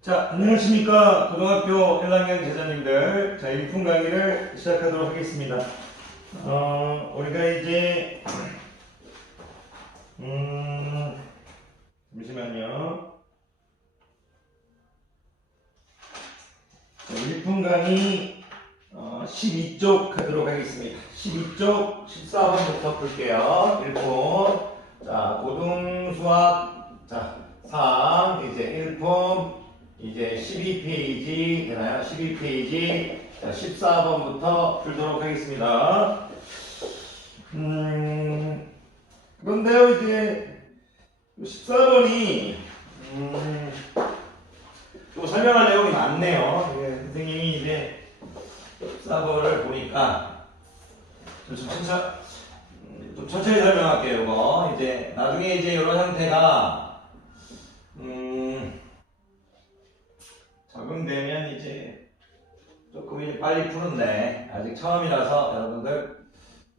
자, 안녕하십니까. 고등학교 1학년 제자님들. 자, 일품 강의를 시작하도록 하겠습니다. 우리가 이제, 잠시만요. 자, 일품 강의 12쪽 하도록 하겠습니다. 12쪽 14번부터 볼게요. 1품. 자, 고등수학. 자, 3. 이제 1품. 이제 12페이지 되나요? 12페이지. 자, 14번부터 풀도록 하겠습니다. 그런데요, 이제 14번이 또 설명할 내용이 많네요. 예, 선생님이 이제 14번을 보니까 좀 천천히 설명할게요. 이거 이제 나중에 이제 이런 형태가 적용되면 이제 조금 이제 빨리 푸는데 아직 처음이라서 여러분들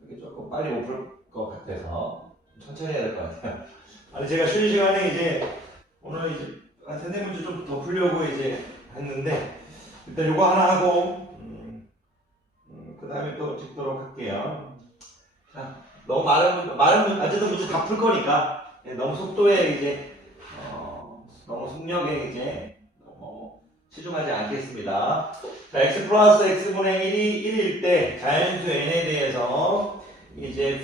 이렇게 조금 빨리 못 풀 것 같아서 천천히 해야 될 것 같아요. 아니 제가 쉬는 시간에 이제 오늘 이제 한 세네 문제 좀 더 풀려고 이제 했는데 일단 요거 하나 하고 그 다음에 또 찍도록 할게요. 자, 너무 많은 어쨌든 문제 다 풀 거니까 너무 속도에 이제 너무 속력에 이제 치중하지 않겠습니다. 자, x 플러스 x분의 1이 1일 때 자연수 n에 대해서 이제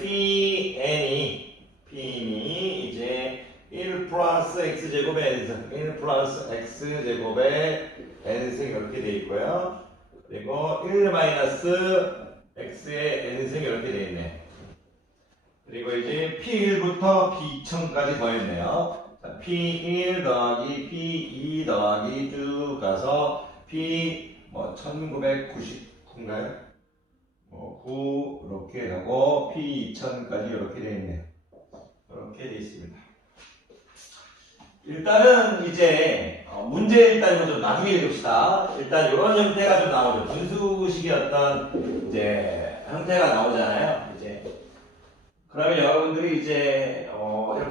pn이 이제 1 플러스 x제곱의 n승 1 플러스 x제곱의 n승 이렇게 돼 있고요. 그리고 1 마이너스 x의 n승 이렇게 돼 있네. 그리고 이제 p1부터 p2000까지 더했네요. 자, P1 더하기 P2 더하기 쭉 가서 P 1999인가요? 9 이렇게 가고 P2000까지 이렇게 되어 있네요. 이렇게 되어 있습니다. 일단은 이제 문제 일단 이거 좀 나중에 읽읍시다. 일단 이런 형태가 좀 나오죠. 분수식의 어떤 이제 형태가 나오잖아요. 이제 그러면 여러분들이 이제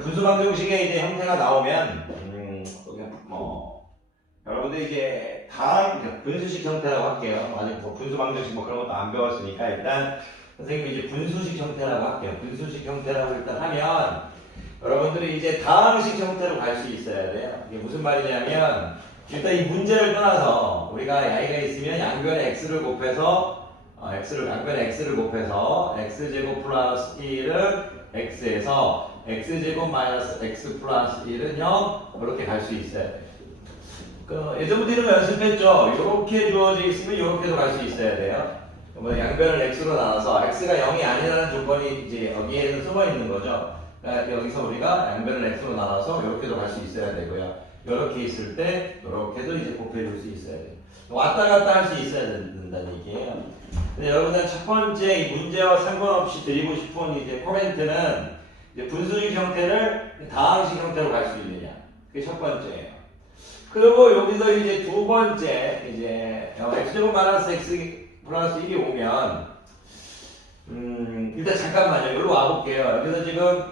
분수방정식의 이제 형태가 나오면 여러분들이 이제 다음 분수식 형태라고 할게요. 아직 분수방정식 그런 것도 안 배웠으니까 일단 선생님이 이제 분수식 형태라고 할게요. 분수식 형태라고 일단 하면 여러분들이 이제 다음식 형태로 갈 수 있어야 돼요. 이게 무슨 말이냐면 일단 이 문제를 떠나서 우리가 y가 있으면 양변에 x를 곱해서 양변에 x를 곱해서 x제곱 플러스 1은 x에서 x제곱 마이너스 x 플러스 1은 0 이렇게 갈 수 있어야 돼요. 예전부터 이런 거 연습했죠. 이렇게 주어져 있으면 이렇게도 갈 수 있어야 돼요. 양변을 x로 나눠서 x가 0이 아니라는 조건이 이제 여기에는 숨어 있는 거죠. 그러니까 여기서 우리가 양변을 x로 나눠서 이렇게도 갈 수 있어야 되고요. 이렇게 있을 때 이렇게도 이제 곱해줄 수 있어야 돼요. 왔다 갔다 할 수 있어야 된다는 얘기예요. 근데 여러분들 첫 번째 이 문제와 상관없이 드리고 싶은 이제 코멘트는 이제 분수식 형태를 다항식 형태로 갈 수 있느냐. 그게 첫 번째예요. 그리고 여기서 이제 두 번째 이제 x제곱 마이너스 x 플러스 1이 오면 일단 잠깐만요. 여기로 와볼게요. 여기서 지금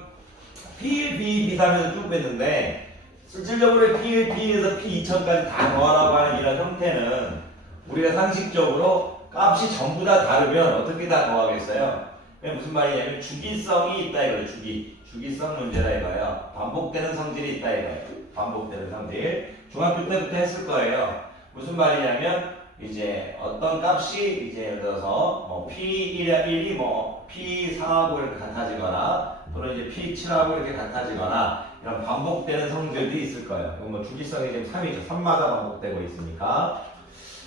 P1, B, B3에서 쭉 뺐는데 실질적으로 P1, B에서 P2000까지 다 더하라고 하는 이런 형태는 우리가 상식적으로 값이 전부 다 다르면 어떻게 다 더하겠어요? 그게 무슨 말이냐면 주기성이 있다 이거예요. 주기성 문제다 이거예요. 반복되는 성질이 있다 이거예요. 반복되는 성질. 중학교 때부터 했을 거예요. 무슨 말이냐면 이제 어떤 값이 이제 예를 들어서 P1이 P4하고 이렇게 같아지거나 또는 이제 P7하고 이렇게 같아지거나 이런 반복되는 성질들이 있을 거예요. 이건 주기성이 지금 3이죠. 3마다 반복되고 있으니까.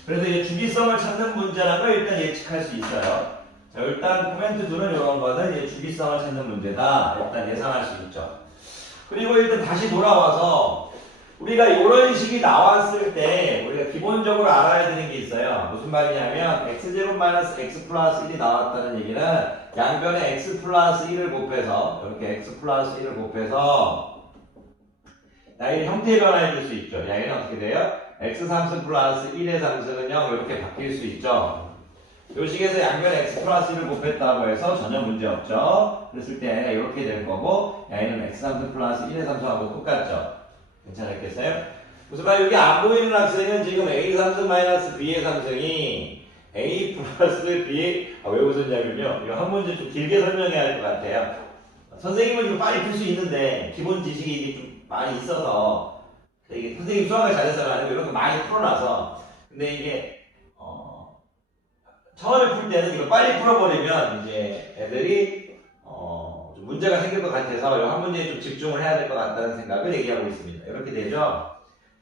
그래서 이제 주기성을 찾는 문제라는 걸 일단 예측할 수 있어요. 자, 일단 코멘트 2는 이런 거는 이제 주기성을 찾는 문제다. 일단 예상할 수 있죠. 그리고 일단 다시 돌아와서 우리가 이런 식이 나왔을 때 우리가 기본적으로 알아야 되는 게 있어요. 무슨 말이냐면 x제곱 마이너스 x 플러스 1이 나왔다는 얘기는 양변에 x 플러스 1을 곱해서 이렇게 x 플러스 1을 곱해서 나의 형태 변화해 줄 수 있죠. 양에는 어떻게 돼요? x 상승 플러스 1의 상승은 0 이렇게 바뀔 수 있죠. 요 식에서 양변 x 플러스 1을 곱했다고 해서 전혀 문제 없죠. 그랬을 때 이렇게 될 거고 y는 x3승 플러스 1의 삼성하고 똑같죠. 괜찮았겠어요? 무슨 말 여기 안 보이는 학생은 지금 a3승 마이너스 b의 삼승이 a 플러스 b 왜 웃었냐면요. 이거 한 문제 좀 길게 설명해야 할 것 같아요. 선생님은 이거 빨리 풀 수 있는데 기본 지식이 이게 좀 많이 있어서 이게 선생님 수학을 잘해서가 아니고 이런 거 많이 풀어놔서 근데 이게 처음에 풀 때는 이거 빨리 풀어버리면 이제 애들이 좀 문제가 생길 것 같아서 이 한 문제에 좀 집중을 해야 될 것 같다는 생각을 얘기하고 있습니다. 이렇게 되죠.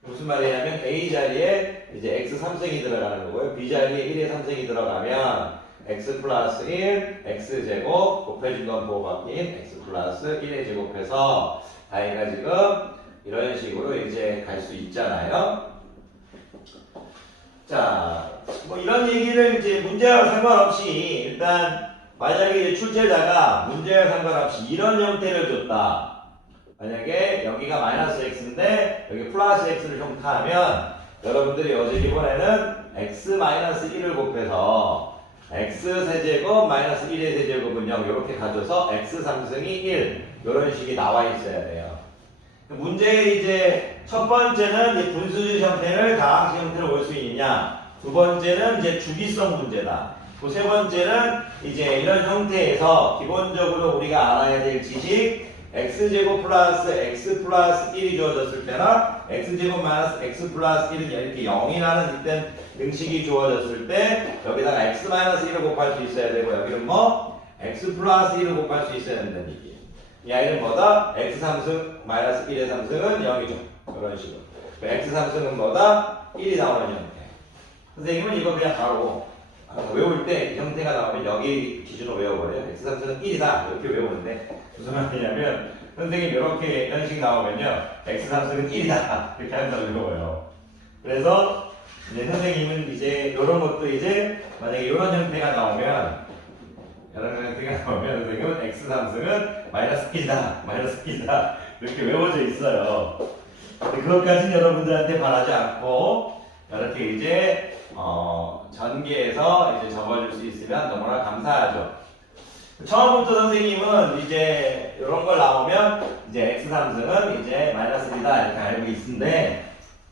무슨 말이냐면 A 자리에 이제 x 3승이 들어가는 거고요. B 자리에 1의 3승이 들어가면 x 플러스 1, x 제곱 곱해준 건 보호 바뀐 x 플러스 1의 제곱해서 아이가 지금 이런 식으로 이제 갈 수 있잖아요. 자, 뭐 이런 얘기를 이제 문제와 상관없이 일단 만약에 이제 출제자가 문제와 상관없이 이런 형태를 줬다. 만약에 여기가 마이너스 x인데 여기 플러스 x를 형타하면 여러분들이 어제 이번에는 x 마이너스 1을 곱해서 x 세제곱 마이너스 1의 세제곱은 0 이렇게 가져서 x 3승이 1 이런 식이 나와 있어야 돼요. 문제의 이제 첫 번째는 이제 분수식 형태를 다항식 형태로 볼 수 있느냐, 두 번째는 이제 주기성 문제다. 또 세 번째는 이제 이런 형태에서 기본적으로 우리가 알아야 될 지식 x제곱 플러스 x 플러스 1이 주어졌을 때나 x제곱 마이너스 x 플러스 1은 이렇게 0이라는 이땐 등식이 주어졌을 때 여기다가 x 마이너스 1을 곱할 수 있어야 되고 여기는 뭐 x 플러스 1을 곱할 수 있어야 된다는 얘기예요. 이 아이는 뭐다? x 3승 마이너스 1의 3승은 0이죠. 이런 식으로. x 3승은 뭐다? 1이 나오는 형태. 선생님은 이거 그냥 바로 외울 때 이 형태가 나오면 여기 기준으로 외워버려요. x 3승은 1이다. 이렇게 외우는데 무슨 말이냐면 선생님 이렇게 형식 나오면요. x 3승은 1이다. 이렇게 한다고 외워요. 그래서 이제 선생님은 이제 이런 것도 이제 만약에 이런 형태가 나오면 선생님은 x 3승은 마이너스 1이다. 마이너스 1이다. 이렇게 외워져 있어요. 근데 그것까지는 여러분들한테 바라지 않고 이렇게 이제 전개해서 이제 적어줄 수 있으면 너무나 감사하죠. 처음부터 선생님은 이제 이런 걸 나오면 이제 x 3승은 이제 마이너스 1이다 이렇게 알고 있는데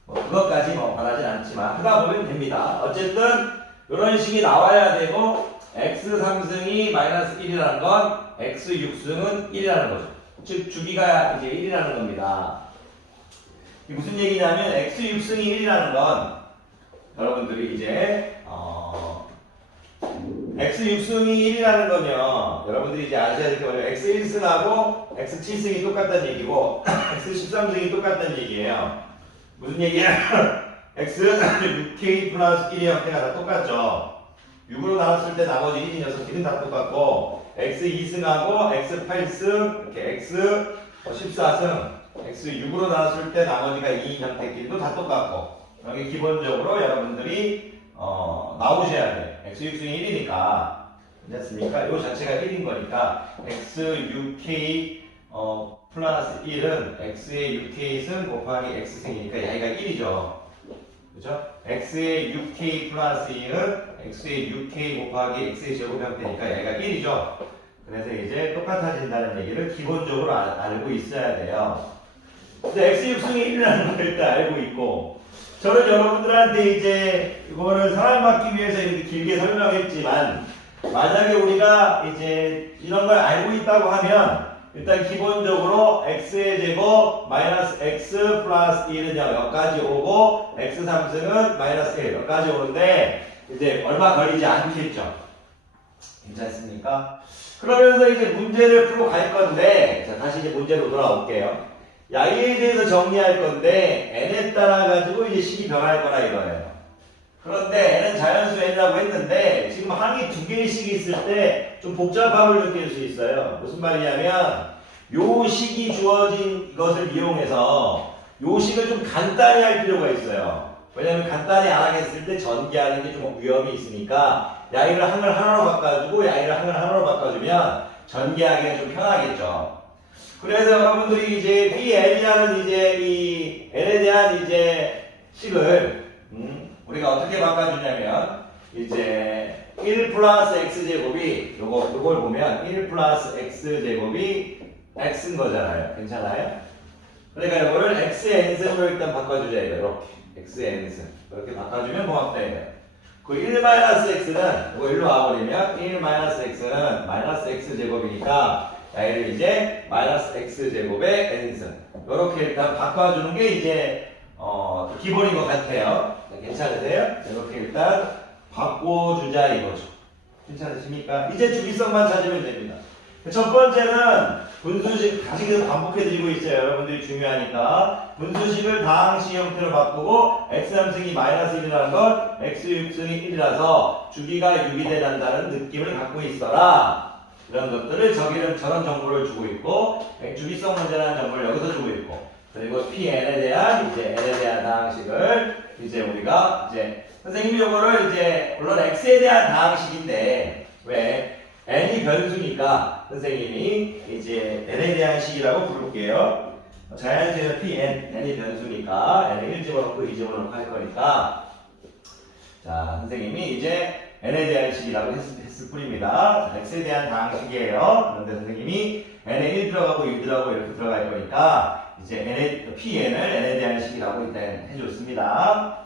뭐 그것까지 뭐 바라진 않지만 하다 보면 됩니다. 어쨌든 이런 식이 나와야 되고 x 3승이 마이너스 1이라는 건 x 6승은 1이라는 거죠. 즉 주기가 이제 1이라는 겁니다. 이게 무슨 얘기냐면 x 6승이 1이라는 건 여러분들이 이제 x 6승이 1이라는 건요. 여러분들이 이제 아셔야 될 게 뭐냐면 x 1승하고 x 7승이 똑같다는 얘기고 x 13승이 똑같다는 얘기예요. 무슨 얘기야? x 6k 플러스 1의 형태가 다 똑같죠. 6으로 나눴을 때 나머지 1인 녀석들은 다 똑같고 x 2승하고 x 8승 이렇게 x 14승 x 6으로 나눴을 때 나머지가 2인 형태끼리도 다 똑같고 여기 기본적으로 여러분들이 나오셔야 돼. x 6승이 1이니까 괜찮습니까? 요 자체가 1인 거니까 x 6k 플러스 1은 x의 6k 승 곱하기 x승이니까 여기가 1이죠. 그죠? x의 6k 플러스 1은 x의 6k 곱하기 x의 제곱 형태니까 여기가 1이죠. 그래서 이제 똑같아진다는 얘기를 기본적으로 알고 있어야 돼요. 근데 x 6승이 1이라는 걸 일단 알고 있고 저는 여러분들한테 이제 이거를 사랑받기 위해서 이렇게 길게 설명했지만 만약에 우리가 이제 이런 걸 알고 있다고 하면 일단 기본적으로 x의 제곱 마이너스 x 플러스 1은 여기까지 오고 x 3승은 마이너스 1 여기까지 오는데 이제 얼마 걸리지 않겠죠. 괜찮습니까? 그러면서 이제 문제를 풀고 갈 건데 자 다시 이제 문제로 돌아올게요. y에 대해서 정리할 건데 n에 따라 가지고 이제 식이 변할 거라 이거예요. 그런데 n은 자연수 n이라고 했는데 지금 항이 두 개씩 있을 때 좀 복잡함을 느낄 수 있어요. 무슨 말이냐면 요 식이 주어진 것을 이용해서 요 식을 좀 간단히 할 필요가 있어요. 왜냐면 간단히 안 하겠을 때 전개하는 게 좀 위험이 있으니까 야이를 항을 하나로 바꿔주고 야이를 항을 하나로 바꿔주면 전개하기가 좀 편하겠죠. 그래서 여러분들이 이제 BN이라는 이제 이 N에 대한 이제 식을 우리가 어떻게 바꿔주냐면 이제 1 플러스 x제곱이 요걸 보면 1 플러스 x제곱이 x인 거잖아요. 괜찮아요? 그러니까 이거를 x의 n승으로 일단 바꿔주자 이거 이렇게 x의 n승 이렇게 바꿔주면 뭐가 돼요? 그 1 마이너스 x는 이거 일로 와버리면 1 마이너스 x는 마이너스 x제곱이니까 얘를 이제 마이너스 x제곱의 n승 이렇게 일단 바꿔주는 게 이제 기본인 것 같아요. 괜찮으세요? 이렇게 일단 바꿔주자 이거죠. 괜찮으십니까? 이제 주기성만 찾으면 됩니다. 첫 번째는 분수식 다시 계속 반복해드리고 있어요. 여러분들이 중요하니까 분수식을 다항식 형태로 바꾸고 x3승이 마이너스 1이라는 건 x6승이 1이라서 주기가 6이 된다는 느낌을 갖고 있어라. 이런 것들을 저런 정보를 주고 있고 주기성 문제라는 정보를 여기서 주고 있고 그리고 Pn에 대한 n에 대한 다항식을 이제 우리가 선생님이 요거를 물론 x에 대한 다항식인데 왜 n이 변수니까 선생님이 n에 대한 식이라고 부를게요. 자연수의 Pn, n이 변수니까 n을 1 집어넣고 2 집어넣고 할 거니까 자 선생님이 n에 대한 식이라고 했을 뿐입니다. 자, x에 대한 다항식이에요. 그런데 선생님이 n에 1 들어가고 2 들어가고 이렇게 들어갈 거니까 Pn을 n에 대한 식이라고 일단 해줬습니다.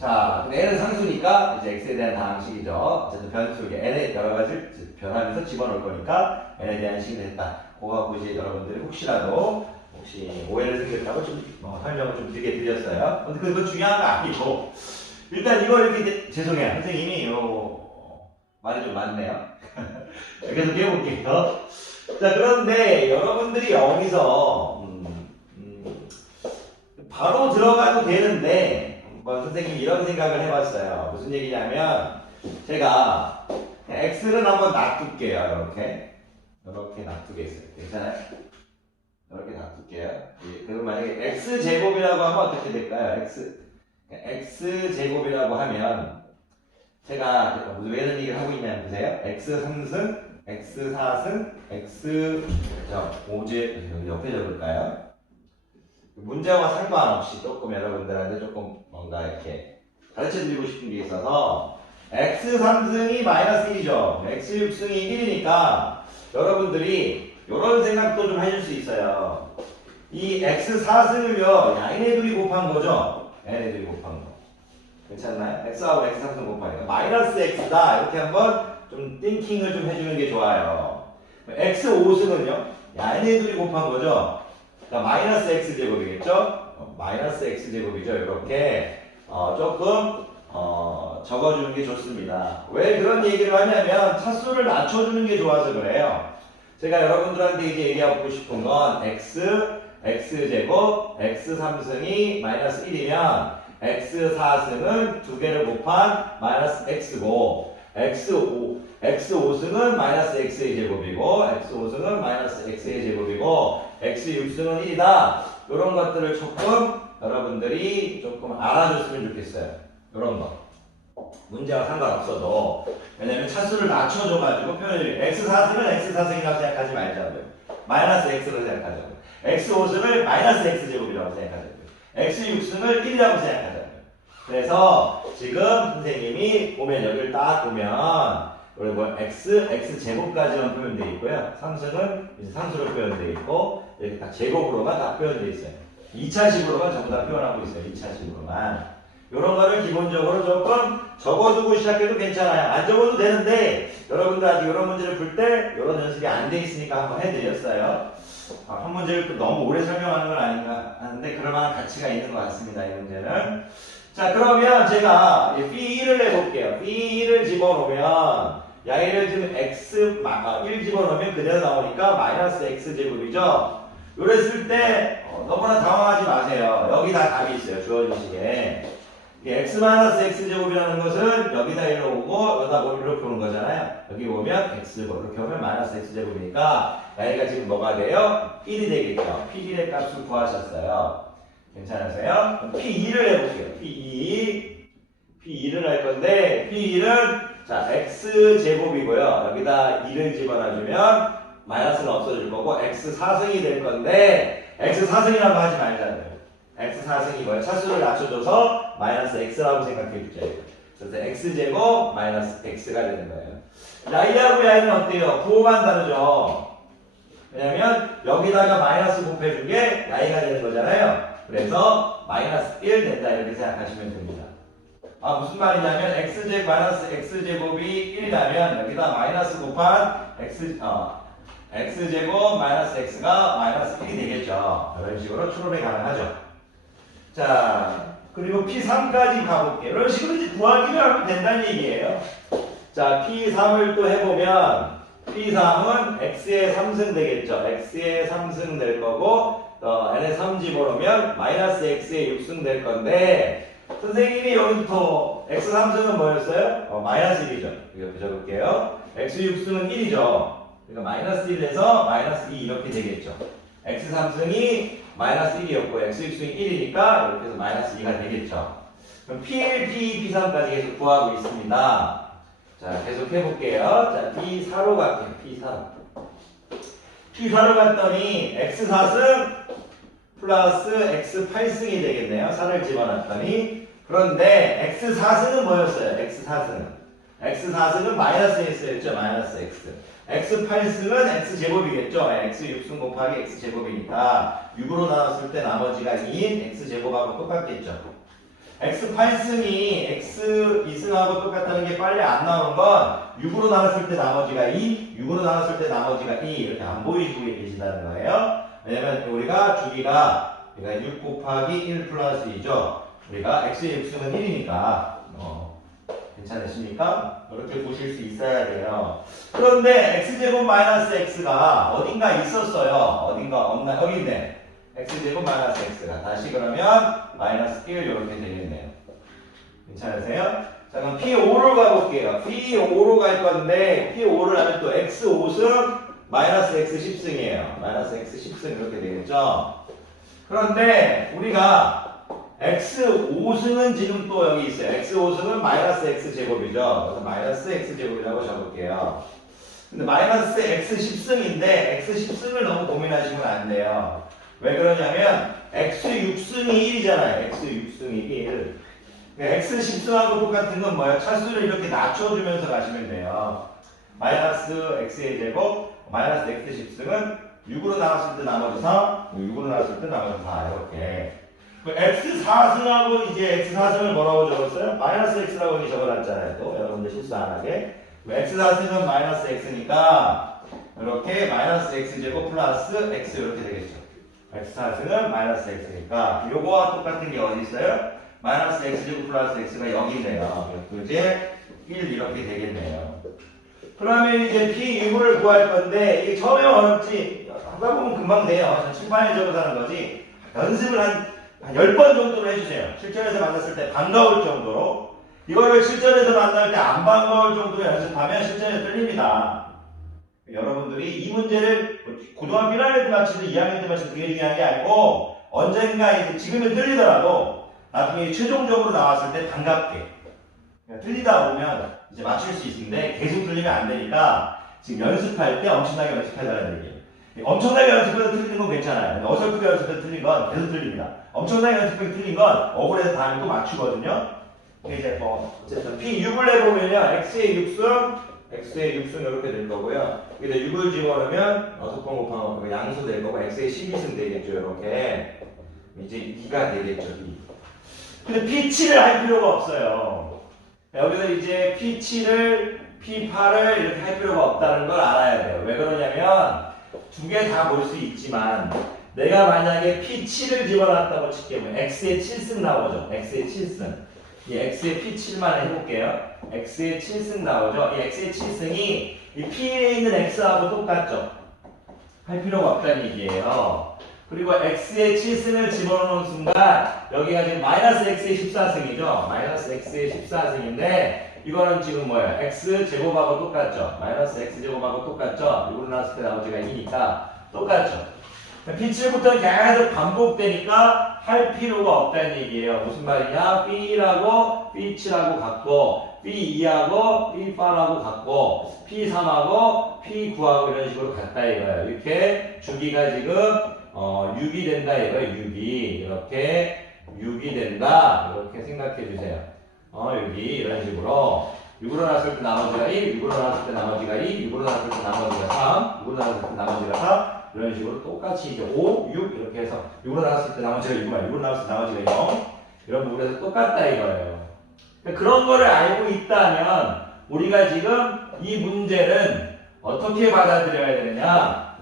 자, n은 상수니까 x에 대한 다항식이죠. 어쨌든 변수, n의 여러 가지를 변하면서 집어넣을 거니까 n에 대한 식이 됐다. 그거 갖고 여러분들이 혹시 오해를 생겼다고 좀 설명을 좀 길게 드렸어요. 근데 그건 중요한 거 아니고 일단 이거 이렇게 죄송해요. 선생님이 말이 좀 많네요. 계속 해볼게요. 자, 그런데 여러분들이 여기서 바로 들어가도 되는데 선생님이 이런 생각을 해봤어요. 무슨 얘기냐면 제가 x를 한번 놔둘게요. 이렇게 놔두겠어요. 괜찮아요? 이렇게 놔둘게요. 그럼 만약에 x제곱이라고 하면 어떻게 될까요? x제곱이라고 하면 제가 왜 이런 얘기를 하고 있냐면 보세요. x3승, x4승, x5제 옆에 적을까요? 문제와 상관없이 조금 여러분들한테 조금 뭔가 이렇게 가르쳐 드리고 싶은 게 있어서 x3승이 마이너스 1이죠. x6승이 1이니까 여러분들이 이런 생각도 좀 해줄 수 있어요. 이 x4승을요, 얘네들이 곱한 거죠. 얘네들이 곱한 거. 괜찮나요? x하고 x3승 곱하니까 마이너스 x다. 이렇게 한번 좀 띵킹을 좀 해주는 게 좋아요. x5승은요, 얘네들이 곱한 거죠. 그러니까 마이너스 x제곱이겠죠? 마이너스 x제곱이죠. 이렇게 조금 적어주는 게 좋습니다. 왜 그런 얘기를 하냐면 차수를 낮춰주는 게 좋아서 그래요. 제가 여러분들한테 얘기하고 싶은 건 x제곱, x3승이 마이너스 1이면 x4승은 두 개를 곱한 마이너스 x고 x5승은 마이너스 x의 제곱이고 x5승은 마이너스 x의 제곱이고 x6승은 1이다. 이런 것들을 조금 여러분들이 조금 알아줬으면 좋겠어요. 이런 거. 문제와 상관없어도. 왜냐면 차수를 낮춰줘가지고 표현을 x4승을 x4승이라고 생각하지 말자고요. 마이너스 x로 생각하자고요. x5승을 마이너스 x제곱이라고 생각하자고요. x6승을 1이라고 생각하자고요. 그래서 지금 선생님이 보면 여기를 딱 보면 우리 x제곱까지만 표현되어 있고요. 3승은 이제 상수로 표현되어 있고 이렇게 다 제곱으로만 다 표현되어 있어요. 2차식으로만 전부 다 표현하고 있어요. 2차식으로만. 이런 거를 기본적으로 조금 적어두고 시작해도 괜찮아요. 안 적어도 되는데 여러분들 아직 이런 문제를 풀 때 이런 연습이 안 돼 있으니까 한번 해드렸어요. 한 문제를 너무 오래 설명하는 건 아닌가 하는데 그럴 만한 가치가 있는 것 같습니다. 이 문제는. 자, 그러면 제가 B1을 해볼게요. B1을 집어넣으면 얘를 지금 x 1 집어넣으면 그대로 나오니까 마이너스 x제곱이죠. 이랬을 때 너무나 당황하지 마세요. 여기 다 답이 있어요. 주어진 식에. x-x제곱이라는 것은 여기다 1로 오고 여기다 1로 보는 거잖아요. 여기 보면 x제곱 이렇게 오면 마이너스 x제곱이니까 여기가 지금 뭐가 돼요? 1이 되겠죠. P1의 값을 구하셨어요. 괜찮으세요? 그럼 P2를 해볼게요. P2를 할 건데 P2는 자 x제곱이고요. 여기다 2를 집어넣어주면 마이너스는 없어질 거고 x4승이 될 건데 x4승이라고 하지 말자고요. x4승이 뭐예요? 차수를 낮춰줘서 마이너스 x라고 생각해 주죠. 그래서 x제곱 마이너스 x가 되는 거예요. 야이하고 야이는 어때요? 부호만 다르죠. 왜냐면 여기다가 마이너스 곱해준 게 야이가 되는 거잖아요. 그래서 마이너스 1 된다 이렇게 생각하시면 됩니다. 아 무슨 말이냐면 x제곱 마이너스 x제곱이 1이라면 여기다 마이너스 곱한 x제곱 마이너스 x가 마이너스 1이 되겠죠. 이런 식으로 추론이 가능하죠. 자 그리고 P3까지 가볼게요. 이런 식으로 이제 구하기만 하면 된다는 얘기예요. 자 P3을 또 해보면 P3은 x의 3승 되겠죠. x의 3승 될 거고 n의 3 집어넣으면 마이너스 x의 6승 될 건데 선생님이 여기부터 x 3승은 뭐였어요? 마이너스 1이죠. 이거 적을게요. x 6승은 1이죠. 그러니까 마이너스 1에서 마이너스 2 이렇게 되겠죠. x 3승이 마이너스 1이었고 x 6승이 1이니까 이렇게 해서 마이너스 2가 되겠죠. 그럼 P1, P2, P3까지 계속 구하고 있습니다. 자 계속 해볼게요. 자 P4로 갈게요. P4로 갔더니 x 4승 플러스 x 8승이 되겠네요. 4를 집어넣었더니 그런데 x 4승은 뭐였어요? x 4승은 마이너스 x였죠. 마이너스 x. x 8승은 x 제곱이겠죠. x 6승 곱하기 x 제곱이니까 6으로 나눴을 때 나머지가 2인 x 제곱하고 똑같겠죠. x 8승이 x 2승하고 똑같다는 게 빨리 안 나오는 건 6으로 나눴을 때 나머지가 2, 6으로 나눴을 때 나머지가 2 이렇게 안 보이고 계시다는 거예요. 왜냐면 우리가 주기가 6 곱하기 1 플러스 2죠. 우리가 x의 6승은 1이니까 괜찮으십니까? 이렇게 보실 수 있어야 돼요. 그런데 x제곱 마이너스 x가 어딘가 있었어요. 어딘가 없나? 여기 있네. x제곱 마이너스 x가 다시 그러면 마이너스 1 이렇게 되겠네요. 괜찮으세요? 자 그럼 P5로 가볼게요. P5로 갈 건데 P5를 하면 또 x5승 마이너스 x 10승이에요. 마이너스 x 10승 이렇게 되겠죠. 그런데 우리가 x5승은 지금 또 여기 있어요. x5승은 마이너스 x제곱이죠. 그래서 마이너스 x제곱이라고 적을게요. 근데 마이너스 x 10승인데 x 10승을 너무 고민하시면 안 돼요. 왜 그러냐면 x 6승이 1이잖아요. x 6승이 1. x 10승하고 똑같은 건 뭐예요? 차수를 이렇게 낮춰주면서 가시면 돼요. 마이너스 x의 제곱 마이너스 x 10승은 6으로 나눴을 때 나머지 4, 6으로 나눴을 때 나머지 4 이렇게. x 4승하고 이제 x 4승을 뭐라고 적었어요? 마이너스 x라고 적어놨잖아요. 또 여러분들 실수 안 하게. x 4승은 마이너스 x니까 이렇게 마이너스 x제곱 플러스 x 이렇게 되겠죠. x 4승은 마이너스 x니까 요거와 똑같은 게 어디 있어요? 마이너스 x제곱 플러스 x가 여기 있네요. 이제 1 이렇게 되겠네요. 그러면 이제 P2를 구할 건데 이게 처음에 어렵지 하다 보면 금방 돼요. 칠판에 적어서 하는 거지. 연습을 한 10번 정도로 해주세요. 실전에서 만났을 때 반가울 정도로. 이거를 실전에서 만날 때 안 반가울 정도로 연습하면 실전에서 틀립니다. 여러분들이 이 문제를 고등학교 1학년 때 마치든 2학년 때 마치든 그게 중요한 게 아니고 언젠가 이제 지금은 틀리더라도 나중에 최종적으로 나왔을 때 반갑게 틀리다 보면 이제 맞출 수 있는데 계속 틀리면 안 되니까 지금 연습할 때 엄청나게 연습해달라는 얘기예요. 엄청나게 연습해서 틀리는 건 괜찮아요. 어설프게 연습해서 틀린 건 계속 틀립니다. 엄청나게 연습해서 틀린 건 억울해서 다음에 또 맞추거든요. 이제 어쨌든 P6을 내보면요. x의 6승 이렇게 될 거고요. 여기다 6을 집어넣으면 속분 곱하면 양수 될 거고 x의 12승 되겠죠. 이렇게 이제 2가 되겠죠. 2. 근데 P7을 할 필요가 없어요. 여기서 이제 P7을 P8을 이렇게 할 필요가 없다는 걸 알아야 돼요. 왜 그러냐면 두 개 다 볼 수 있지만 내가 만약에 P7을 집어넣었다고 칠게요. x의 7승 나오죠. x의 7승. 이 x의 P7만 해볼게요. x의 7승 나오죠. 이 x의 7승이 이 P에 있는 x하고 똑같죠. 할 필요가 없다는 얘기예요. 그리고 x의 7승을 집어넣는 순간 여기가 지금 마이너스 x의 14승이죠. 마이너스 x의 14승인데 이거는 지금 뭐예요? x 제곱하고 똑같죠. 마이너스 x 제곱하고 똑같죠. 6으로 나눴을 때 나머지가 2니까 똑같죠. P7부터는 계속 반복되니까 할 필요가 없다는 얘기예요. 무슨 말이냐? B라고 P7하고 같고 P2하고 P8하고 같고 P3하고 P9하고 이런 식으로 같다 이거예요. 이렇게 주기가 지금 6이 된다 이거예요. 6이 이렇게 6이 된다 이렇게 생각해 주세요. 여기 이런 식으로 6으로 나눴을 때 나머지가 1, 6으로 나눴을 때 나머지가 2, 6으로 나눴을 때 나머지가 3, 6으로 나눴을 때 나머지가 4 이런 식으로 똑같이 이제 5, 6 이렇게 해서 6으로 나눴을 때 나머지가 6만 6으로 나눴을 때 나머지가 0 이런 부분에서 똑같다 이거예요. 그런 거를 알고 있다면 우리가 지금 이 문제는 어떻게 받아들여야 되느냐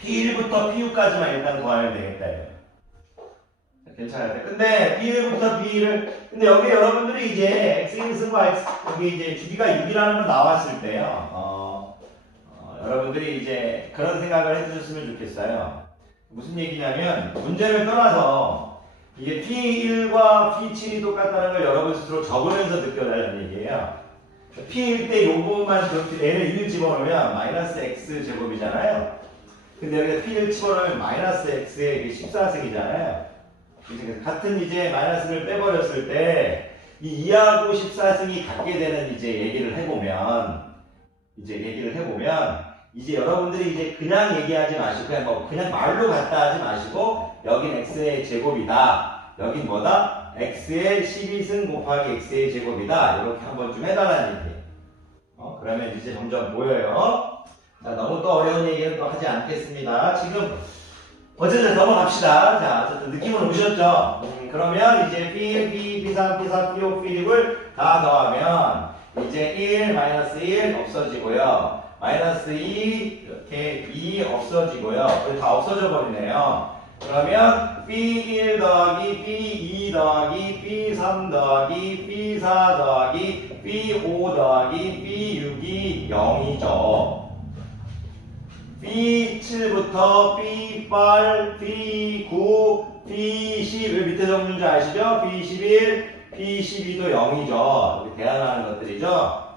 P1부터 P6까지만 일단 구하면 되겠다 이거예요. 괜찮아요. 근데 P1부터 P2를 근데 여기 여러분들이 이제 X1승과 X 여기 이제 주기가 6이라는 거 나왔을 때요. 여러분들이 이제 그런 생각을 해주셨으면 좋겠어요. 무슨 얘기냐면 문제를 떠나서 이게 P1과 P7이 똑같다는 걸 여러분 스스로 적으면서 느껴달라는 얘기예요. P일 때 요 부분만 N을 1 집어넣으면 마이너스 X 제곱이잖아요. 근데 여기다 P를 집어넣으면 마이너스 X의 14승이잖아요. 그래서 같은 이제 마이너스를 빼버렸을 때 이 2하고 14승이 같게 되는 이제 얘기를 해보면 이제 여러분들이 이제 그냥 얘기하지 마시고 그냥 말로 갖다 하지 마시고 여긴 X의 제곱이다. 여긴 뭐다? X의 12승 곱하기 X의 제곱이다. 이렇게 한번 좀 해달라는 얘기예요. 그러면 이제 점점 보여요. 자, 너무 또 어려운 얘기는 또 하지 않겠습니다. 지금 어쨌든 넘어갑시다. 자, 어쨌든 느낌은 오셨죠? 그러면 이제 P1, P2, P3, P4, P5, P6을 다 더하면 이제 1, 마이너스 1 없어지고요. 마이너스 2, 이렇게 2 없어지고요. 다 없어져 버리네요. 그러면 P1 더하기 P2 더하기 P3 더하기 P4 더하기 P5 더하기 P6이 0이죠. P7부터 P8, P9, P10 밑에 적는 줄 아시죠? P11, P12도 0이죠. 이렇게 대안하는 것들이죠.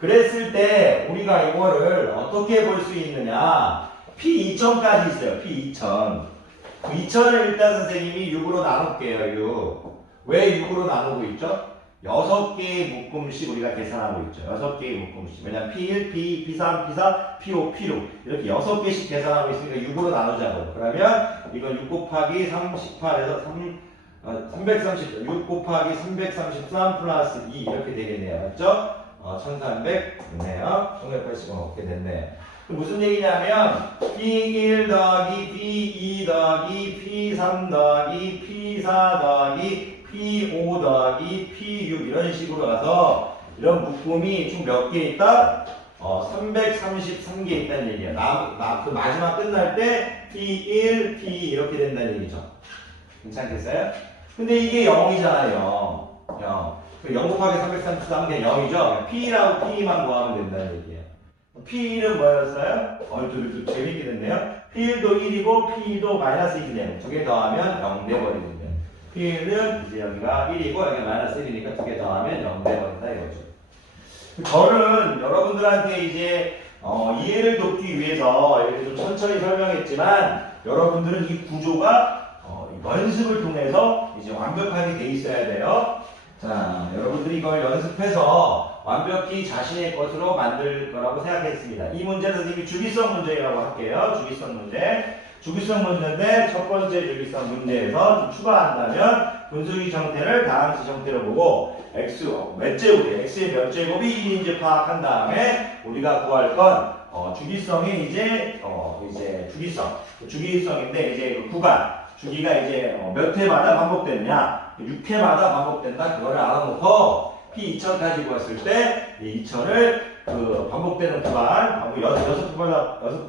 그랬을 때 우리가 이거를 어떻게 볼 수 있느냐? P2000까지 있어요. P2000. 그 2000을 일단 선생님이 6으로 나눌게요. 6. 왜 6으로 나누고 있죠? 6개의 묶음씩 우리가 계산하고 있죠. 6개의 묶음씩. 왜냐면 P1, P2, P3, P4, P5, P6 이렇게 6개씩 계산하고 있으니까 6으로 나누자고. 그러면 이건 6 곱하기 38에서 330, 6 곱하기 333 플러스 2 이렇게 되겠네요. 맞죠? 1300 됐네요. 1380은 없게 됐네. 무슨 얘기냐면 P1 더하기 P2 더하기 P3 더하기 P4 더하기 P5 더하기 P6 이런 식으로 가서 이런 묶음이 총 몇 개 있다? 333개 있다는 얘기야. 그 마지막 끝날 때 P1, P2 이렇게 된다는 얘기죠. 괜찮겠어요? 근데 이게 0이잖아요. 0. 0 곱하기 333개 0이죠? P라고 P만 구하면 된다는 얘기예요. P1은 뭐였어요? 좀 재밌게 됐네요. P1도 1이고 P2도 마이너스 1이네요. 두 개 더하면 0 돼버리는데. P는 이제 여기가 1이고 여기가 마이너스 1이니까 두 개 더하면 0 돼버린다 이거죠. 저는 여러분들한테 이제 이해를 돕기 위해서 이렇게 좀 천천히 설명했지만 여러분들은 이 구조가 연습을 통해서 이제 완벽하게 돼 있어야 돼요. 자, 여러분들이 이걸 연습해서 완벽히 자신의 것으로 만들 거라고 생각했습니다. 이 문제는 선생님이 주기성 문제라고 할게요. 주기성 문제. 주기성 문제인데 첫 번째 주기성 문제에서 좀 추가한다면 분수기 형태를 다항식 형태로 보고 x 몇 제곱이 x의 몇 제곱이 1인지 파악한 다음에 우리가 구할 건 주기성의 이제 주기성인데 이제 그 구간 주기가 이제 몇 회마다 반복되느냐 6회마다 반복된다 그거를 알아놓고 P2000까지 구했을 때 이 2000을 그 반복되는 구간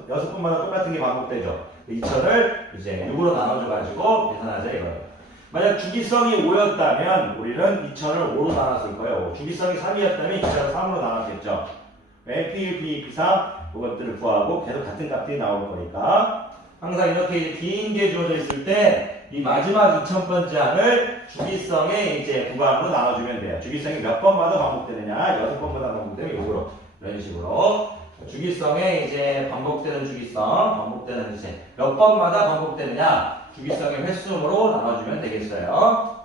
여섯 번마다 똑같은 게 반복되죠. 2000을 이제 6으로 나눠줘가지고 계산하자 이거예요. 만약 주기성이 5였다면 우리는 2000을 5로 나눴을 거예요. 주기성이 3이었다면 2000을 3으로 나눴겠죠. P1, P2, P3 그것들을 구하고 계속 같은 값들이 나올 거니까 항상 이렇게 긴 게 주어져 있을 때 이 마지막 2000번째 항을 주기성의 이제 구간으로 나눠주면 돼요. 주기성이 몇 번마다 반복되느냐 6번마다 반복되면 요거로 이런 식으로 주기성의 이제 반복되는 반복되는 이제 몇 번마다 반복되느냐 주기성의 횟수로 나눠주면 되겠어요.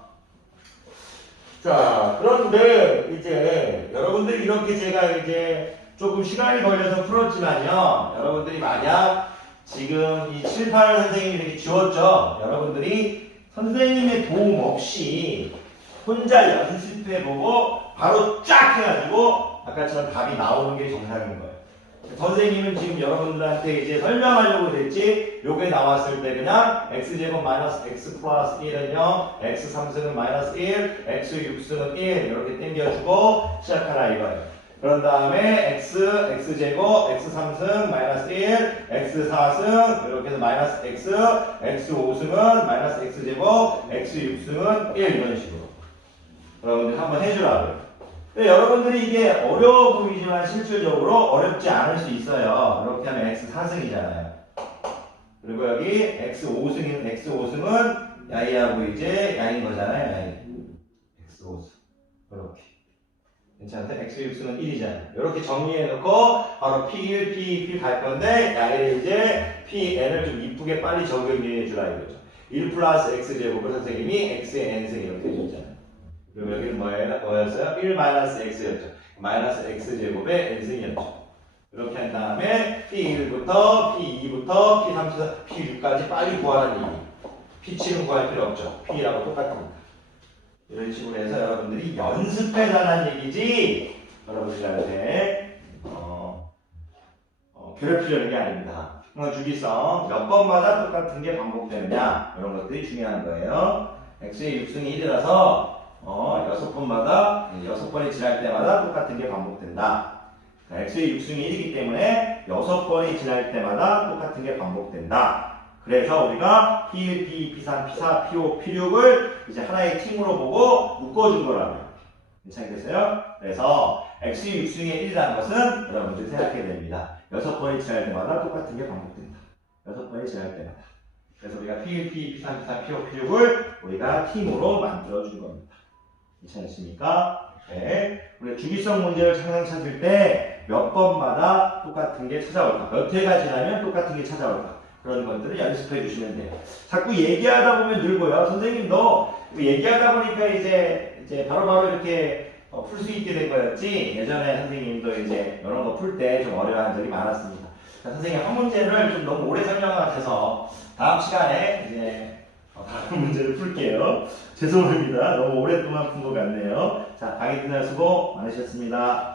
자, 그런데 이제 여러분들 이렇게 제가 이제 조금 시간이 걸려서 풀었지만요. 여러분들이 만약 지금 이 7, 8 선생님이 이렇게 지웠죠. 여러분들이 선생님의 도움 없이 혼자 연습해보고 바로 쫙 해가지고 아까처럼 답이 나오는 게 정상인 거예요. 선생님은 지금 여러분들한테 이제 설명하려고 그랬지, 요게 나왔을 때 그냥 x제곱 마이너스 x 플러스 1은요, x 3승은 마이너스 1, x 6승은 1 이렇게 땡겨주고 시작하라 이거예요. 그런 다음에 x제곱, x 3승 마이너스 1, x 4승 이렇게 해서 마이너스 x 5승은 마이너스 x제곱, x 6승은 1 이런 식으로 여러분들 한번 해주라고요. 여러분들이 이게 어려워 보이지만 실질적으로 어렵지 않을 수 있어요. 이렇게 하면 x 4승이잖아요. 그리고 여기 x 5승은 야이하고 이제 야인 거잖아요. 야이. x 5승. 이렇게. 괜찮은데? x 6승은 1이잖아요. 이렇게 정리해놓고 바로 p1, p2 갈 건데 야이를 이제 pn을 좀 이쁘게 빨리 적용해 주라 이거죠. 1 플러스 x제곱을 선생님이 x의 n승 이렇게 해줬잖아요. 그럼 여기는 뭐였어요? 1 마이너스 x였죠. 마이너스 x제곱의 n승이었죠. 이렇게 한 다음에 p1부터 p2부터 p3, p6까지 빨리 구하는 얘기. p7은 구할 필요 없죠. p라고 똑같으니까. 이런 식으로 해서 여러분들이 연습해달라는 얘기지 여러분들한테 괴롭히려는 게 아닙니다. 주기성 몇 번마다 똑같은 게 반복되느냐 이런 것들이 중요한 거예요. x의 6승이 1이라서 6번마다 6번이 지날 때마다 똑같은 게 반복된다. x의 6승이 1이기 때문에 6번이 지날 때마다 똑같은 게 반복된다. 그래서 우리가 P1, P2, P3, P4, P5, P6을 이제 하나의 팀으로 보고 묶어준 거라고요. 괜찮겠어요? 그래서 x의 6승의 1이라는 것은 여러분들 생각해야 됩니다. 6번이 지날 때마다 똑같은 게 반복된다. 6번이 지날 때마다. 그래서 우리가 P1, P2, P3, P4, P5, P6을 우리가 팀으로 만들어준 겁니다. 괜찮으십니까? 네. 우리 주기성 문제를 항상 찾을 때 몇 번마다 똑같은 게 찾아올까? 몇 회가 지나면 똑같은 게 찾아올까? 그런 것들을 연습해 주시면 돼요. 자꾸 얘기하다 보면 늘고요. 선생님도 얘기하다 보니까 이제 바로바로 이렇게 풀 수 있게 된 거였지. 예전에 선생님도 이제 이런 거 풀 때 좀 어려워한 적이 많았습니다. 선생님 한 문제를 좀 너무 오래 설명한 것 같아서 다음 시간에 이제 다른 문제를 풀게요. 죄송합니다. 너무 오랫동안 푼 것 같네요. 자, 강의 듣느라 수고 많으셨습니다.